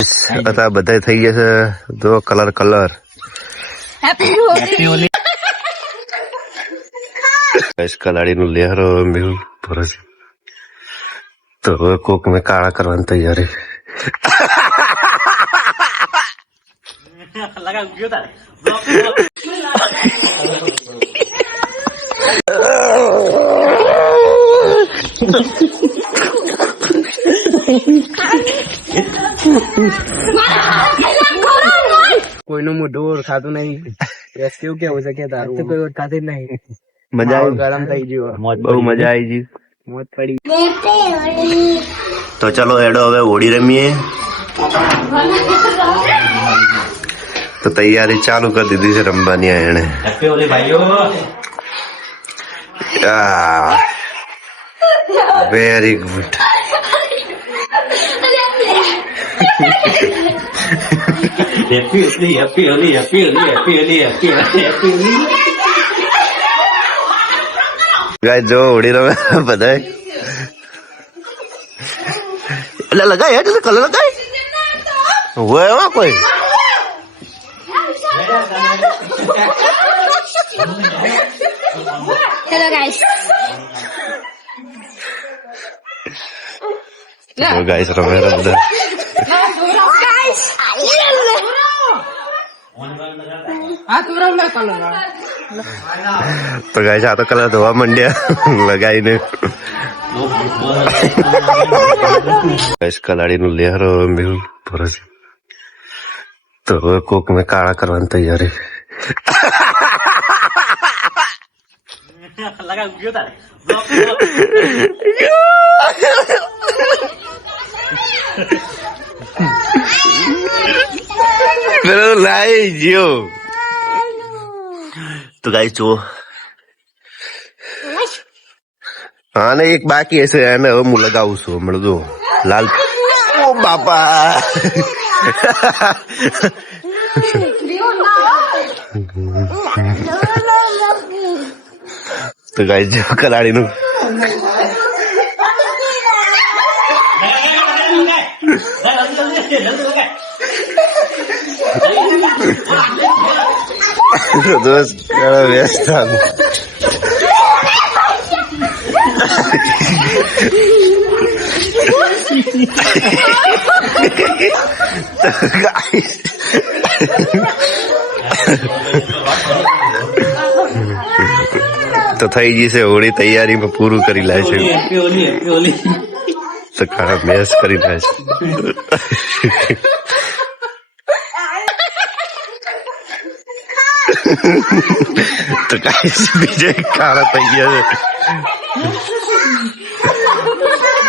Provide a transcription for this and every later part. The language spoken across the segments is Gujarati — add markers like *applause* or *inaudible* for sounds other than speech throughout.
અત્યારે બધા થઈ ગયા છે. જો કલર કલર હેપી હોલી ગઈસ કલાડી નું લેહરો મેળ ભરે છે. તો હવે કોક મેં કાળા કરવાની તૈયારી. *laughs* *laughs* કોઈનું મોઢું ઓળખાતું નહીં. રેસ્ક્યુ કેવું છે કે તારું? તો કોઈ ઓળખાતી જ નહીં. મજા આવી? ગરમ થઈ ગયું. બહુ મજા આવી ગઈ. મોત પડી. તો ચલો એડો હવે ઓડી રમીએ. તો તૈયારી ચાલુ કરી દીધી છે રમવાની એને વેરી ગુડ ગાય જો હોળી રમે બધાય. એટલે લગાય એટલે કલર લગાય? હોય એમાં કોઈ? હેલો ગાઈસ રમે બધા ગાઈસ હા તું ગાઈસ આ તો કલર ધોવા માંડ્યા. લગાઈને. કલાડીનું લેહરો મેળ ભરે છે તો હવે કોક મેં કાળા કરવાની તૈયારી. પેલો લાઈ ગયો. તો ગાઈ જુઓ હા ને એક બાકી હશે એને હવે હું લગાવું છું હમણાં જો લાલ ઓ બાપા તો ગાઈ જો કલાડીનું દોસ્ત વ્યસ્ત આનું. તો guys, તો થઈ ગઈ છે હોળી તૈયારીમાં પૂરું કરી લે છે. તો ખરાબ મેસ કરી લે છે. તો ગાઈસ બીજો કાળા થઈ ગયા છે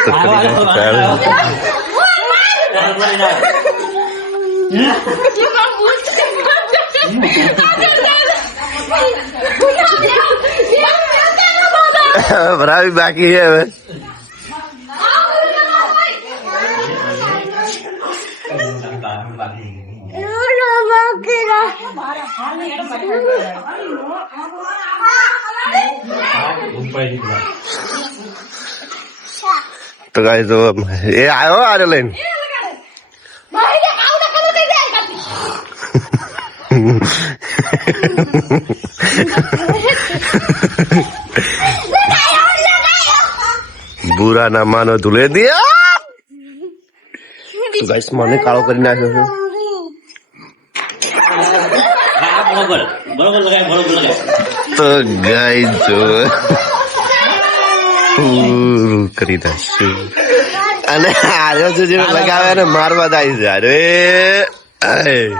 તો કરી નાખો કાળા. ભરાવી બાકી છે હવે તો ગાઈસ જો, એ આવ્યો આરે લઈને? બુરા ના માનો ધુલે દિયા ગાઈસ મને કાળો કરી નાખ્યો છે. તો ગાય જો પૂરું કરી નાખ્યું અને આવ્યો છે જે લગાવે ને મારવા જાય છે. અરે આય.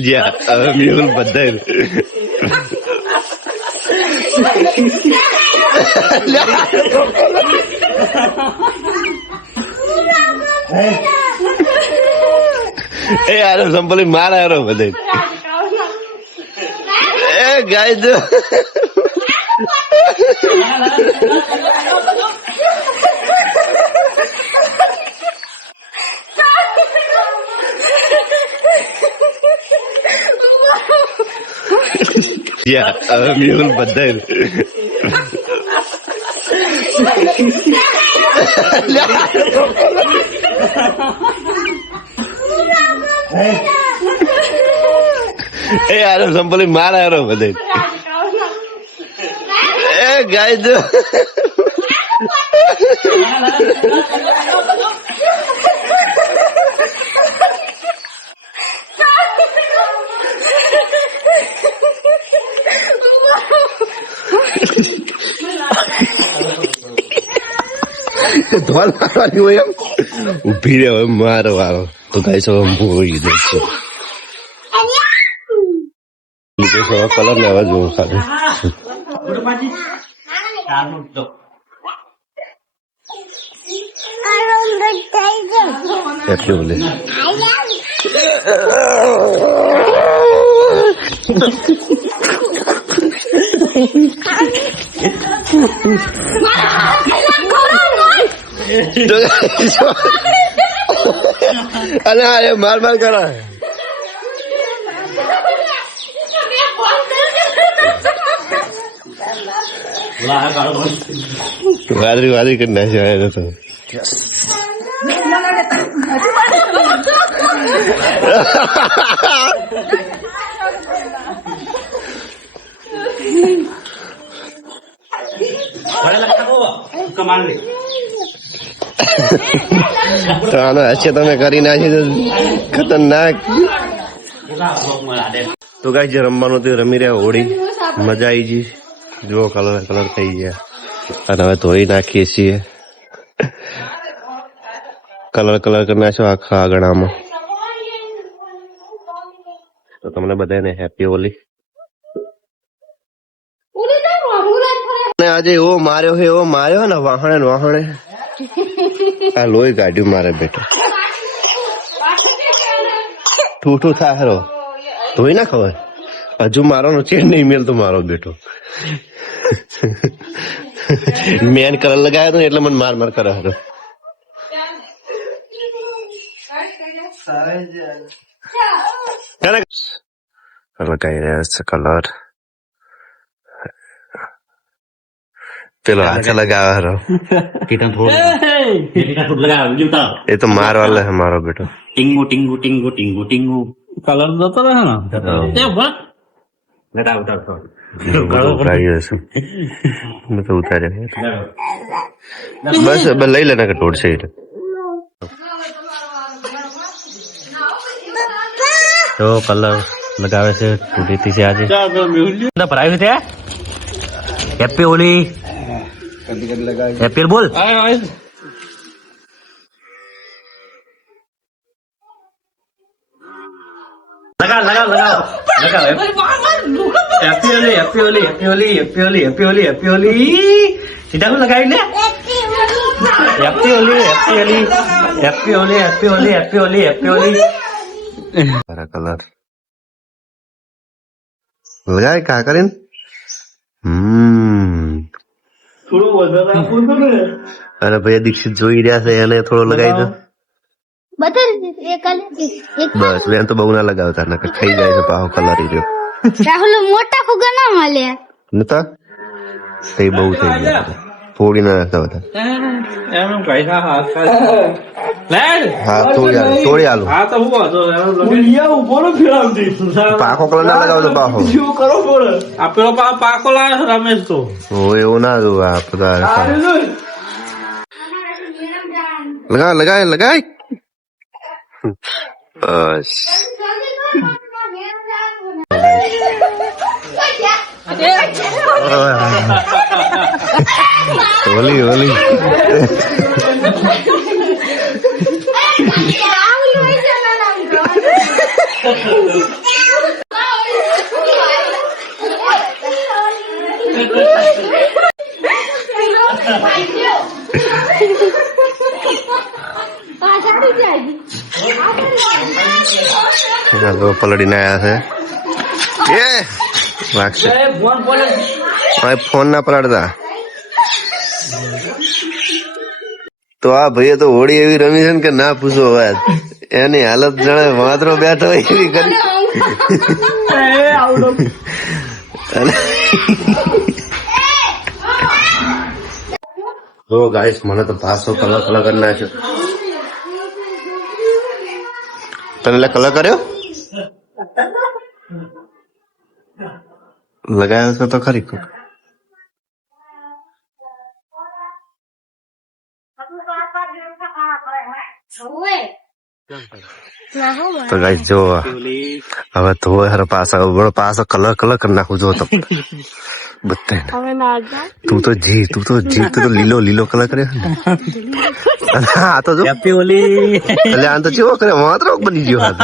જ્યાં મ્યુલ બધા એ આરો સંપલી માર આરો બધે એ ગાય જો જ્યાં હવે મ્યુલ બધા એ આરો સંપલી, માર આરો બધે. એ ગાય જો ધોલ મારવાની હોય એમ. ઊભી રહે મારો વારો તો ગાય સૌ હું હોય દઉં બીજો સવા કલર લેવા જોઉં ખાલી. એટલી બોલે. *laughs* અને અરે માર માર કરા. વાદળી વાદળી કરી નાખ્યો તો. તમે કરી નાખી ખતરનાક. તો ગાય જે રમવાનું તે રમી રહ્યા હોળી. મજા આવી ગઈ. જુઓ કલર કલર થઈ ગયા. અને હવે ધોઈ નાખીએ છીએ. કલર કલર કરી નાખ્યો આખા આગળામાં તો તમને બધાને હેપી હોલી. આજે એવો માર્યો છે, એવો માર્યો ને વાહણે વાહણે. આ લોહી કાઢ્યું મારે બેટો. ઠૂઠું થાય ધોઈ ના ખબર હજુ મારો નો ચેન નહીં મેલતો મારો બેટો. મેન કલર લગાવ્યો હતો ને એટલે મને માર માર કરે હતો લગાઈ રહ્યા છે કલર પેલો હાથે લગાવે હરો. લગાવ એ તો મારવા લે મારો બેટો. ટીંગુ ટીંગુ ટીંગુ ટીંગુ ટીંગુ. કલર જતો રહે ને? લગાવ ઉતાર ઉતાર બસ લઈ લે ને તોડશે એટલે. તો કલર લગાવે છે તૂટીથી છે આજે. ભરાયું છે હેપી હોલી. હેપી બોલ. લગાવ લગાવ લગાવ. Happy Holi happy Holi happy Holi happy Holi happy Holi happy Holi સીધા હું લગાવી લે happy Holi happy Holi happy Holi happy Holi happy Holi happy Holi તારા કલર લગાય કા કરીને હમ થોડું વધારે ને અને ભાઈ દીક્ષિત જોઈ રહ્યા છે એને થોડો લગાવી દો બસ બેન તો બહુ ના લગાવતા નકર. ખાઈ જાય છે પાહો કલર રહ્યો. રાહુલ મોટા ફુગા ના મળે નતા તે? બહુ થઈ ગયા ફોડી ના નાખતા બધા એમ પૈસા હાથ હા તોડી તોડી આલો. હા તો હું હતો હું ઊભો ને ફેરાવતી. પાકો કલર ના લગાવતો પાહો શું કરો પડે આ પેલો પાકો લાવ્યો રમેશ તો. ઓ એવું ના જોવે આ બધા લગાય લગાય. *laughs* ઓલી ઓલી *laughs* ચાલો પલડીને આવ્યા છે. એ! વાગશે. ફોન ના પલાડતા તો આ ભાઈએ તો હોળી એવી રમી છે ને કે ના પૂછો વાત. એની હાલત જાણે વાંદરો બેઠો હોય એવી કરી. તો ગાઈસ મને તો પાસો કલર કલર કરી નાખ્યો. તને કલર કર્યો? લગાવ્યો તો ખરી કોક. તો ગાઈસ જો હવે તો હર પાછા બળો પાછો કલર કલર કરી નાખું જો તો. બધા તું તો જી તું તો જી તું તો લીલો લીલો કલર કર્યો *laughs* આ તો જો. હેપી ઓલી. એટલે આ તો ચેવો કરે માત્ર બની ગયો હા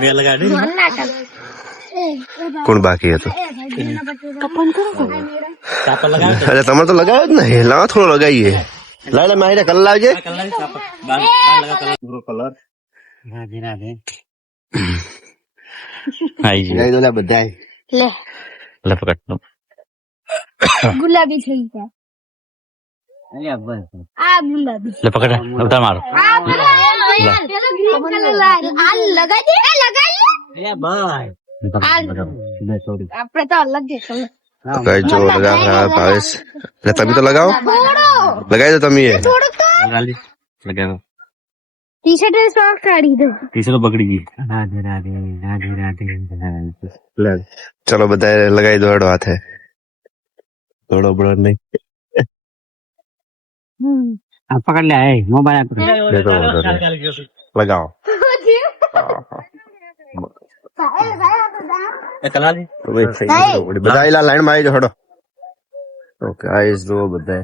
બે લગાડી કોણ બાકી હતું? અરે તમારે તો લગાવ્યો જ ને. લાવો થોડો લગાવીએ. લાય લે મારી કલર લાવજે. કલર ચાપા બાર બાર લગા કલર. પૂરો રાધે રાધે આઈ દો બધા લે લે. પકડ. લો ગુલાબી થઈ ગયા આ ગુલાબી લે પકડ ઉતાર મારો આ પેલો ગ્રીન કલર આ લગાઈ દે એ લગાઈ લે આપણે તો અલગ જ કલર કઈ જો લગાવ ભાવેશ એટલે તમે તો લગાવો થોડો લગાવી દો તમે એ થોડુંક તો લગાડી લગાવો ટી શર્ટ સ્ટોક કાઢી દો ટીશર્ટ બગડી ગઈ રાધે રાધે રાધે રાધે ચલો બધા લગાવી દો હેડો હાથે થોડો બળો નહીં આ પકડ લે એ મોબાઈલ આપો દેતો વાંધો નહીં. લગાવો. બધા લાઈનમાં આવી જાઓ હેડો. ઓકે આઈસ જો બધા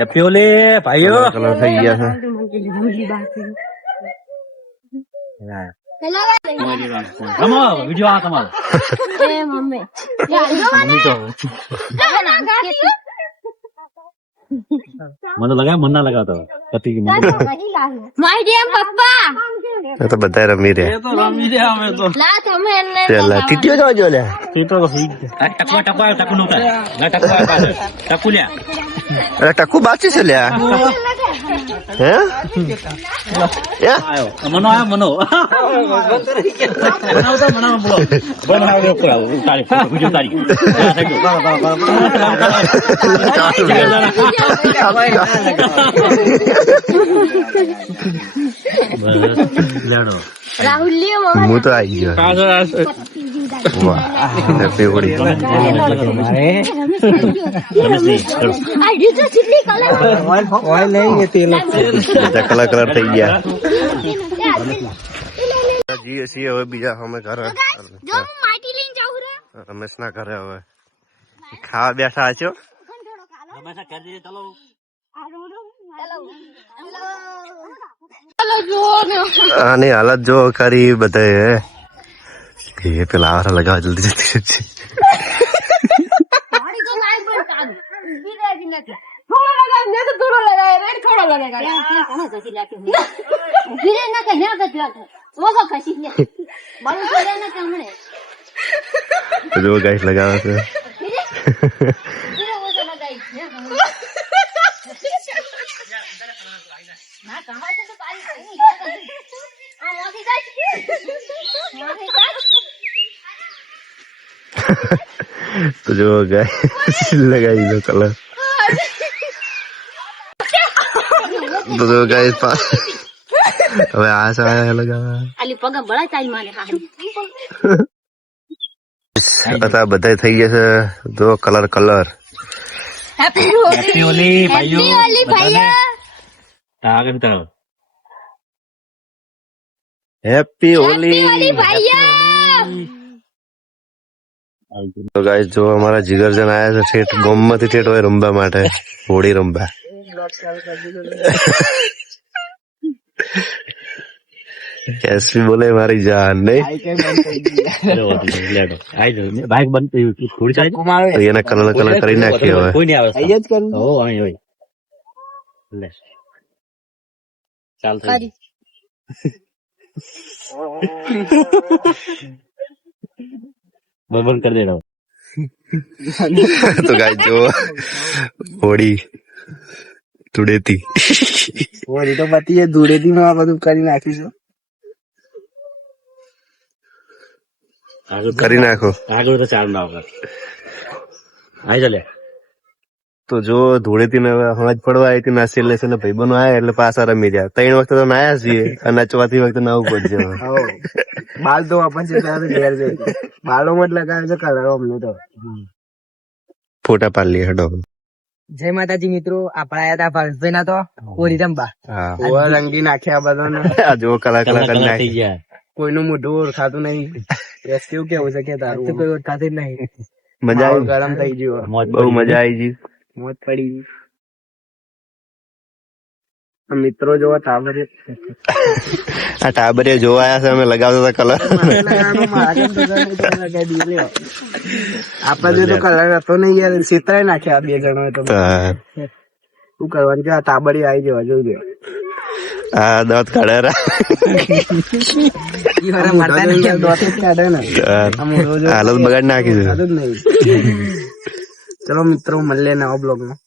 હેપી હોલી ભાઈઓ. કલર થઈ ગયા છે. રમો વિડિયો આ તમારો એ મમ્મી મને લગાય મને ના લગાવતો પતિ કે માય ડિયર પપ્પા એ તો બધા રમી રહ્યા તો રમી રહ્યા અમે તો લા તમે એને પેલા ટીટીઓ જવા જો લે ટીટો તો ટકવા ટકવા ટકુ નો કા ના ટકવા ટકુ લ્યા અરે ટકુ બાચી છે લ્યા હે? મનો આયો મનો. હું તો આવી ગયો. કલર કલર થઈ ગયા છીએ હવે બીજા અમે ઘરે જો હું માટી લઈને જાઉં રે રમેશ ના ઘરે હવે ખાવા બેઠા છો આની હાલત જો કરી બધે એ પેલા આવારા લગાવ જલ્દી જલ્દી મારી તો લાઈન પર કાઢ ઊભી રહેતી નથી થોડો લગાવ ને તો થોડો લગાવ રે થોડો લગાવ ઊભી રહે ના કે ના કે જો ઓગો ખસી લે બાળું પડે ના કે હમણે જો ગાઈસ લગાવે છે ધીરે ધીરે ઓગો લગાઈ ને હમણે ના કહાય તો પારી કરી આ મોથી જાય મોથી જાય તો જો ગાય લગાવી દો કલર તો જો ગાય હવે આ સાયા લગાવા આલી પગા બળા ચાલ માને હારી બધા થઈ ગયા છે જો colour colour happy happy Holi ભાઈઓ હોલી ભાઈઓ આગળ તરફ હેપી હોલી હોલી ભૈયા તો ગાઈસ જો અમારા જીગરજન આયા છે ઠેઠ ગોમમાંથી ઠેઠ હોય રમવા માટે. હોળી રમવા. એસપી બોલે મારી જાન નહીં? બાઈક બંધ થઈ ગયું. થોડી ચાલી? એને કલર કલર કરી નાખીએ હવે. કોઈ નહીં આવે હો અહીં હોય લે. ચાલ થઈ *laughs* ગયું. બંધ બંધ કરી દેડો તો ગાય જો હોળી. ધૂળેટી. હોળી તો પતી ધૂળેથી માં બધું કરી નાખીશું. આગળ કરી નાખો. આગળ તો ચાલ ના આવે આઈ જા લે તો જો ધૂળેથી ને હમણાં જ પડવા આવી હતી ના છેલ્લે છેલ્લે ભાઈબંધો આયા એટલે પાછા રમી ગયા. ત્રણ વખતે તો નાયા છીએ અને ચોથી વખતે નાવું પડશે. બાલ તો આપણ છે ઘેર બાલો મત લગાવે છે કલર અમને તો. ફોટા પાડી હેડો. જય માતાજી મિત્રો આપણા આયા તા ભાવેશભાઈ ના તો કોરી રંબા હા. રંગી નાખ્યા બધાને. આ જો કલા કલા કરી નાખી. કોઈનું મોઢું ઓળખાતું નહીં. કેવું કેવું છે કે તારું? કોઈ ઓળખાતું જ નહીં. મજા આવી. ગરમ થઈ ગયો. બહુ મજા આવી ગઈ. મોત પડી મિત્રો જોવા ટાબરે આ ટાબરે જોવા આયા છે અમે લગાવતા હતા કલર આપડે તો કલર હતો નહીં યાર સિતરાય નાખ્યા બે જણો તો. શું કરવાનું? કે આ ટાબરી આવી જવા જોઈ આ દાંત કાઢ્યા હાલત બગાડ નાખી છે. ચલો મિત્રો મળીએ નવા બ્લોગમાં